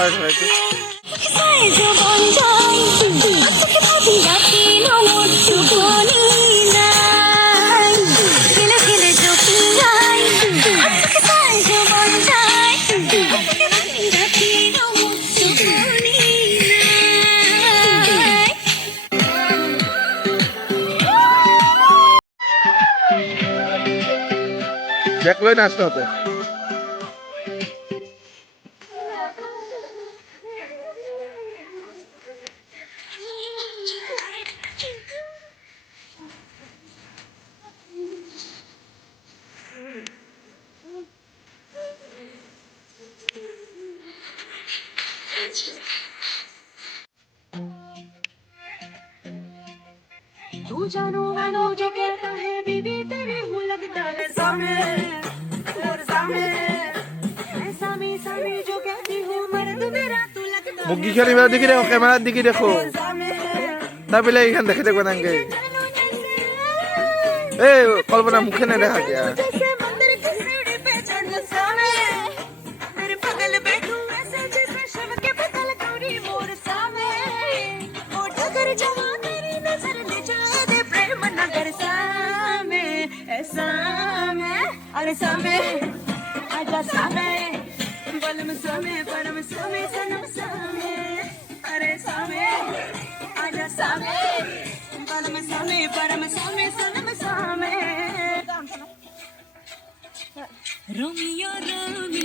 আর হয়তো দেখলোই না আসতে হতে तू जानू मानो जो कहता है बीबी तेरी हूँ लगता है सामे और सामे सामी सामी जो कहती हूँ मर्द मेरा तू लगता है মুগি খেলি মেলা দেখি দেখো ক্যামেরার দিকে দেখো তারপরে এখান দেখে দেখো নাকি এই কল্পনা মুখে না দেখা গিয়া अरे सामे आजा सामे बलम सामे परम सामे सनम सामे अरे सामे आजा सामे बलम सामे परम सामे सनम सामे रोमियो रोमियो